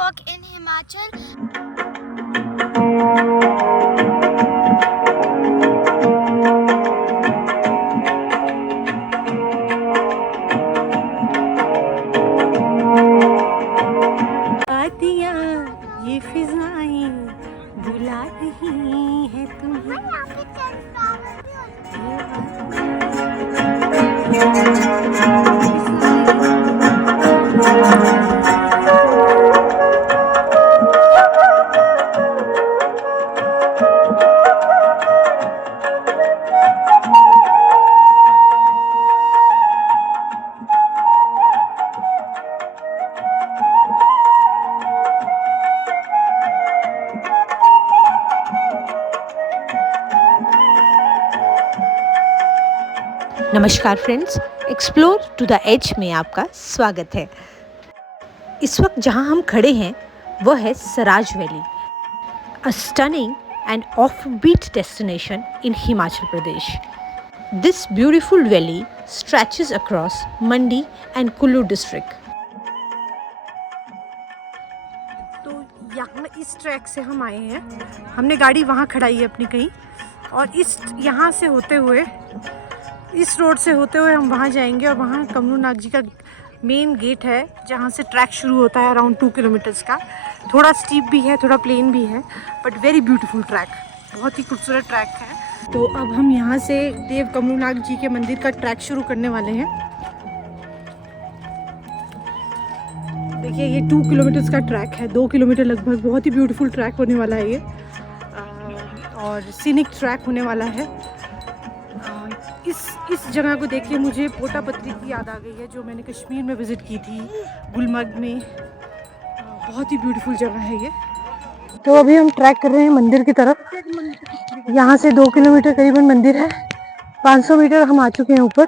walk in Himachal. आतियाँ ये फिजाएं बुला रही है तुम्हें। नमस्कार friends, explore to the edge में आपका स्वागत है। इस वक्त जहां हम खड़े हैं वह है Saraj valley, a stunning and offbeat destination in Himachal Pradesh. This beautiful valley stretches across Mandi and Kullu district. तो यहाँ इस ट्रैक से हम आए हैं, हमने गाड़ी वहाँ खड़ाई है अपनी कहीं, और इस यहाँ से होते हुए, इस रोड से होते हुए हम वहाँ जाएंगे और वहाँ कमरूनाग जी का मेन गेट है जहाँ से ट्रैक शुरू होता है, अराउंड 2 किलोमीटर्स का। थोड़ा स्टीप भी है, थोड़ा प्लेन भी है, बट वेरी ब्यूटीफुल ट्रैक, बहुत ही खूबसूरत ट्रैक है। तो अब हम यहाँ से देव कमरूनाग जी के मंदिर का ट्रैक शुरू करने वाले हैं। देखिए ये 2 किलोमीटर्स का ट्रैक है, 2 किलोमीटर लगभग। बहुत ही ब्यूटीफुल ट्रैक होने वाला है ये, और सीनिक ट्रैक होने वाला है। इस जगह को देख के मुझे पोटा पत्री की याद आ गई है, जो मैंने कश्मीर में विज़िट की थी, गुलमर्ग में। बहुत ही ब्यूटीफुल जगह है ये। तो अभी हम ट्रैक कर रहे हैं मंदिर की तरफ। यहाँ से 2 किलोमीटर करीबन मंदिर है, 500 मीटर हम आ चुके हैं ऊपर।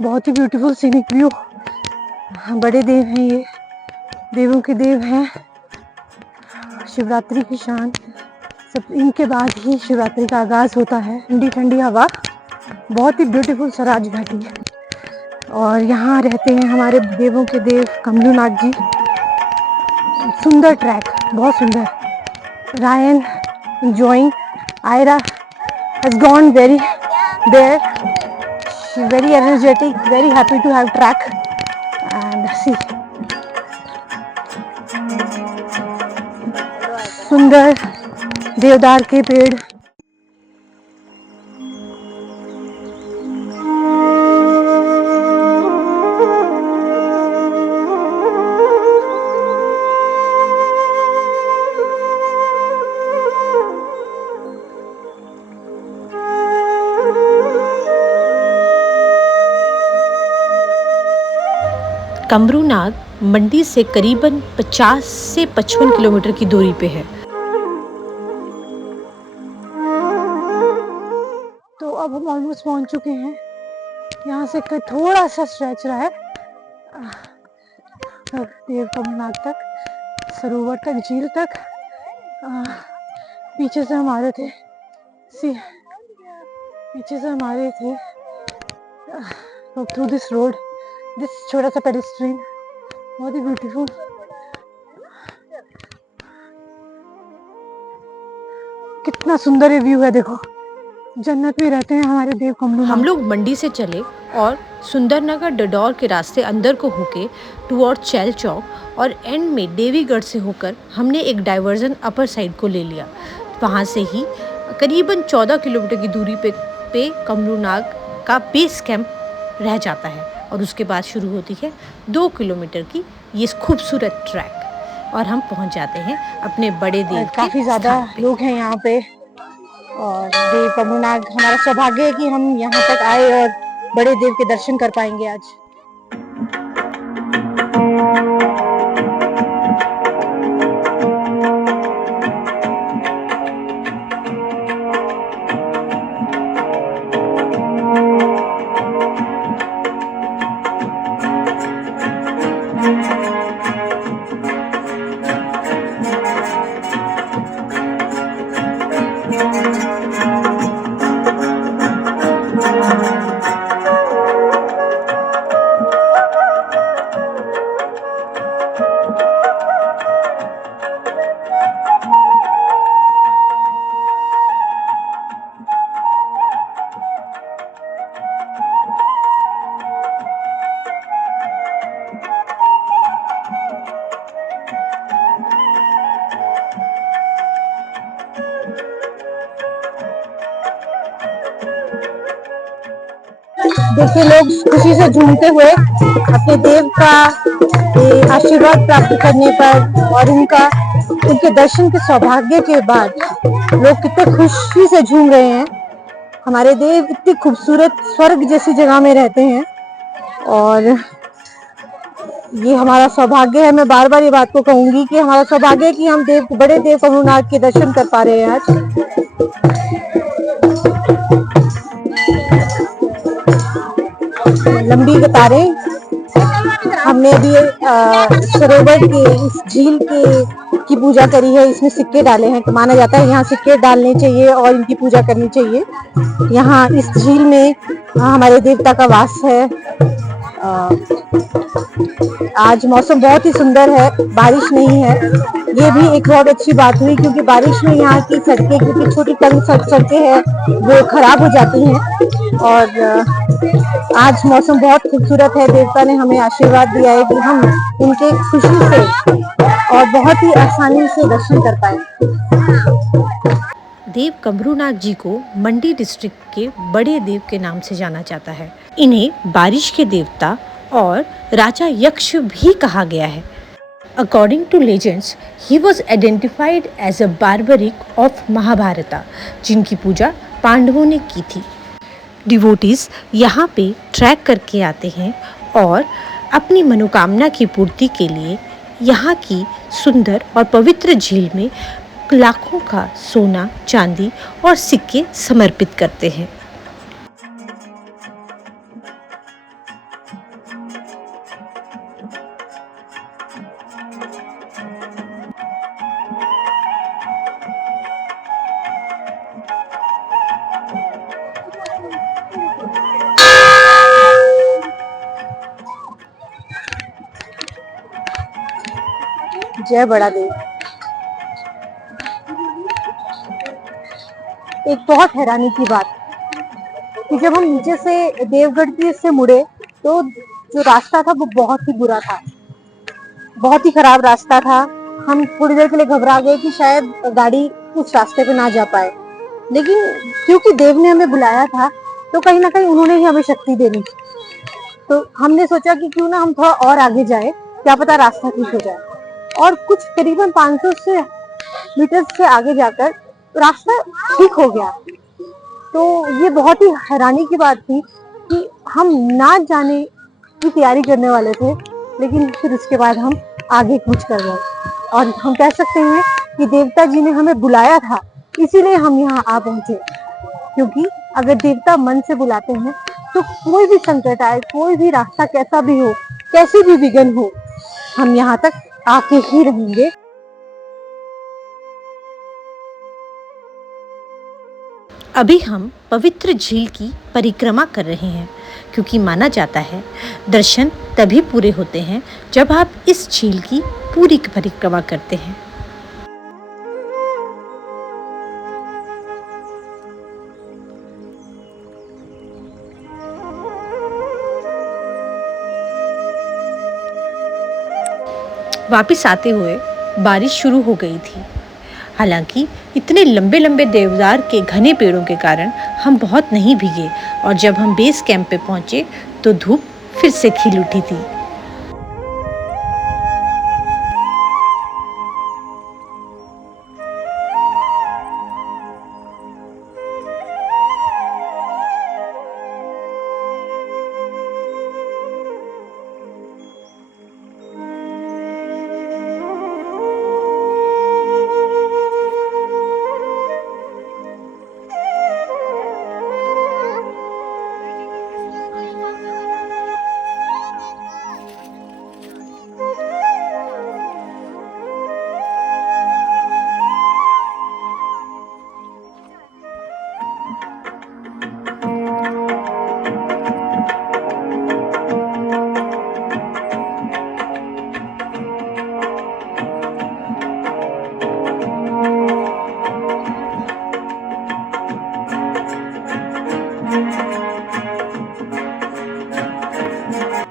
बहुत ही ब्यूटीफुल सीनिक व्यू। बड़े देव हैं ये, देवों के देव हैं। शिवरात्रि की शान, सब इनके बाद ही शिवरात्रि का आगाज़ होता है। ठंडी ठंडी हवा, बहुत ही ब्यूटीफुल सराज घाटी है। और यहाँ रहते हैं हमारे देवों के देव कमरूनाग जी। सुंदर ट्रैक, बहुत सुंदर। Ryan enjoying, Ira has gone very there. She's very energetic, very happy to have track. And see, सुंदर देवदार के पेड़। कमरूनाग मंडी से करीबन 50 से 55 किलोमीटर की दूरी पे है। तो अब हम ऑलमोस्ट पहुंच चुके हैं। यहाँ से थोड़ा सा स्ट्रेच रहा है देव कमरूनाग तक, सरोवर तक, झील तक। पीछे से हम आ रहे थे, पीछे से हम आ रहे थे थ्रू दिस रोड, दिस छोटा सा पेडेस्ट्रियन, बहुत ही ब्यूटीफुल। कितना सुंदर व्यू है, देखो जन्नत में रहते हैं हमारे देव कमरूनाग। हम लोग मंडी से चले और सुंदरनगर डडौर के रास्ते अंदर को होके टुवर्ड चैल चौक, और एंड में देवीगढ़ से होकर हमने एक डाइवर्जन अपर साइड को ले लिया। वहाँ से ही करीबन 14 किलोमीटर की दूरी पे कमरूनाग का बेस कैंप रह जाता है, और उसके बाद शुरू होती है 2 किलोमीटर की ये खूबसूरत ट्रैक, और हम पहुंच जाते हैं अपने बड़े देव। काफ़ी ज़्यादा लोग हैं यहाँ पे, और देव कमरूनाग, हमारा सौभाग्य है कि हम यहाँ तक आए और बड़े देव के दर्शन कर पाएंगे आज। देखिए लोग खुशी से झूमते हुए अपने देव का आशीर्वाद प्राप्त करने पर और उनके दर्शन के सौभाग्य के बाद लोग कितने खुशी से झूम रहे हैं। हमारे देव इतनी खूबसूरत स्वर्ग जैसी जगह में रहते हैं और ये हमारा सौभाग्य है। मैं बार बार ये बात को कहूंगी कि हमारा सौभाग्य है कि हम बड़े देव कमरूनाथ के दर्शन कर पा रहे हैं आज। लंबी कतारें। हमने अभी सरोवर के इस झील की पूजा करी है। इसमें सिक्के डाले हैं तो माना जाता है यहाँ सिक्के डालने चाहिए और इनकी पूजा करनी चाहिए। यहाँ इस झील में हमारे देवता का वास है। आज मौसम बहुत ही सुंदर है, बारिश नहीं है। ये भी एक बहुत अच्छी बात हुई क्योंकि बारिश में यहाँ की सड़कें, क्योंकि छोटी तंग सड़कें हैं, वो खराब हो जाती हैं। और आज मौसम बहुत खूबसूरत है। देवता ने हमें आशीर्वाद दिया है कि हम उनके खुशी से और बहुत ही आसानी से दर्शन कर पाए। देव कमरूनाथ जी को मंडी डिस्ट्रिक्ट के बड़े देव के नाम से जाना जाता है। इन्हें बारिश के देवता और राजा यक्ष भी कहा गया है। According to legends, he was identified as a barbaric of महाभारता, जिनकी पूजा पांडवों ने की थी। डिवोटीज यहाँ पे ट्रैक करके आते हैं और अपनी मनोकामना की पूर्ति के लिए यहाँ की सुंदर और पवित्र झील में लाखों का सोना, चांदी और सिक्के समर्पित करते हैं। जय बड़ा देव। एक बहुत हैरानी की बात कि जब हम नीचे से देवगढ़ की से मुड़े तो जो रास्ता था वो बहुत ही बुरा था, बहुत ही खराब रास्ता था। हम थोड़ी देर के लिए घबरा गए कि शायद गाड़ी उस रास्ते पे ना जा पाए, लेकिन क्योंकि देव ने हमें बुलाया था तो कहीं ना कहीं उन्होंने ही हमें शक्ति देनी थी। तो हमने सोचा कि क्यों ना हम थोड़ा और आगे जाए, क्या पता रास्ता ठीक हो जाए। और कुछ करीबन 500 से मीटर से आगे जाकर रास्ता ठीक हो गया। तो ये बहुत ही हैरानी की बात थी कि हम ना जाने की तैयारी करने वाले थे, लेकिन फिर उसके बाद हम आगे कूच कर गए। और हम कह सकते हैं कि देवता जी ने हमें बुलाया था, इसीलिए हम यहाँ आ पहुंचे। क्योंकि अगर देवता मन से बुलाते हैं तो कोई भी संकट आए, कोई भी रास्ता कैसा भी हो, कैसी भी विघ्न हो, हम यहाँ तक आके ही रहेंगे। अभी हम पवित्र झील की परिक्रमा कर रहे हैं क्योंकि माना जाता है दर्शन तभी पूरे होते हैं जब आप इस झील की पूरी परिक्रमा करते हैं। वापिस आते हुए बारिश शुरू हो गई थी। हालांकि इतने लंबे लंबे देवदार के घने पेड़ों के कारण हम बहुत नहीं भीगे और जब हम बेस कैंप पे पहुंचे तो धूप फिर से खिल उठी थी।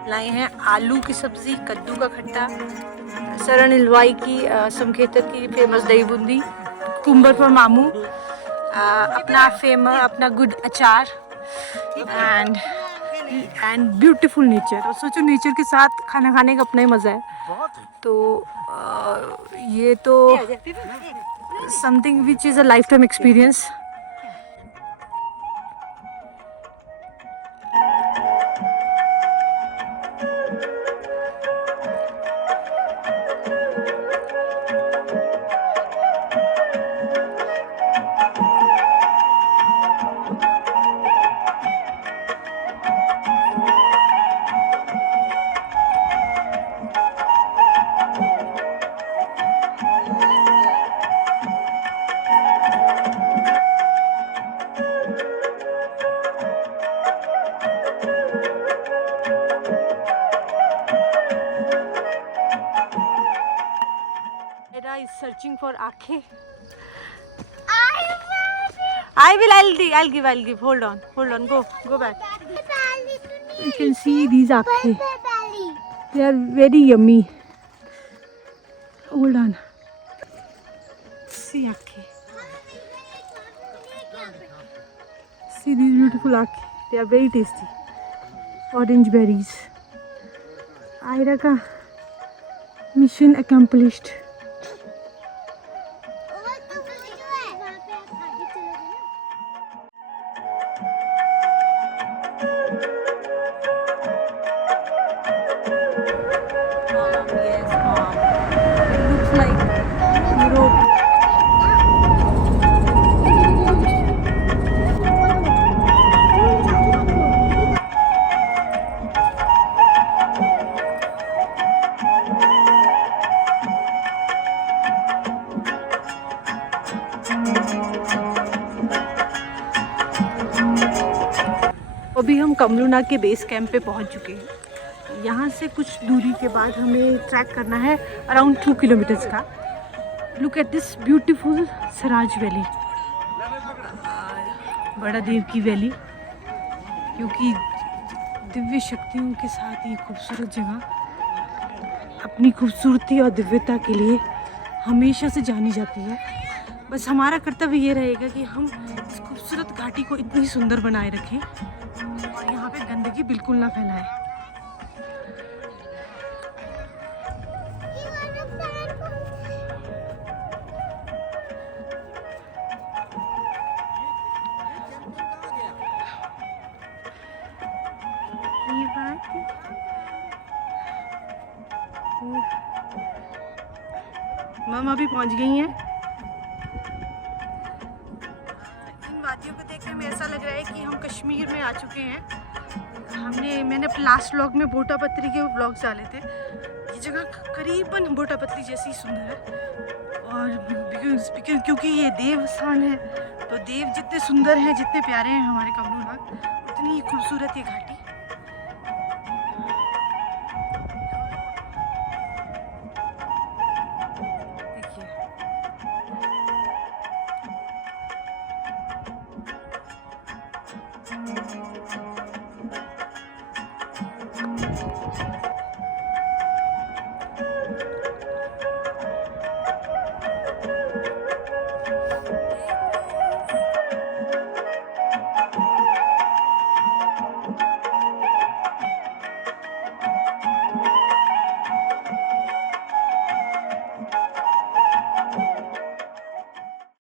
लाए हैं आलू की सब्जी, कद्दू का खट्टा, सरन हलवाई की समखेतर की फेमस दही बूंदी, कुंबर फॉर मामू, अपना गुड अचार एंड एंड ब्यूटीफुल नेचर। और सोचो नेचर के साथ खाना खाने का अपना ही मज़ा है। तो ये तो something which is a life time experience. Is searching for Akhe. I'll give. Hold on. Go back. You can see these Akhe. They are very yummy. Hold on. See Akhe. See these beautiful Akhe. They are very tasty. Orange berries. Aira ka mission accomplished. अभी हम कमलूनाग के base camp पे पहुंच चुके हैं। यहाँ से कुछ दूरी के बाद हमें ट्रैक करना है अराउंड 2 किलोमीटर्स का। Look at this beautiful Saraj valley, बड़ा देव की वैली, क्योंकि दिव्य शक्तियों के साथ ये खूबसूरत जगह अपनी खूबसूरती और दिव्यता के लिए हमेशा से जानी जाती है। बस हमारा कर्तव्य ये रहेगा कि हम इस खूबसूरत घाटी को इतनी सुंदर बनाए रखें और यहाँ पे गंदगी बिल्कुल ना फैलाएं। ये बात मम अभी पहुँच गई हैं। इन वादियों को देख कर ऐसा लग रहा है कि हम कश्मीर में आ चुके हैं। मैंने लास्ट व्लॉग में बोटा पत्री के व्लॉग्स डाले थे। ये जगह करीबन बोटा पत्री जैसी सुंदर है, और क्योंकि ये देव स्थान है, तो देव जितने सुंदर हैं, जितने प्यारे हैं हमारे कमलूनाग, उतनी ही खूबसूरत ये घाटी।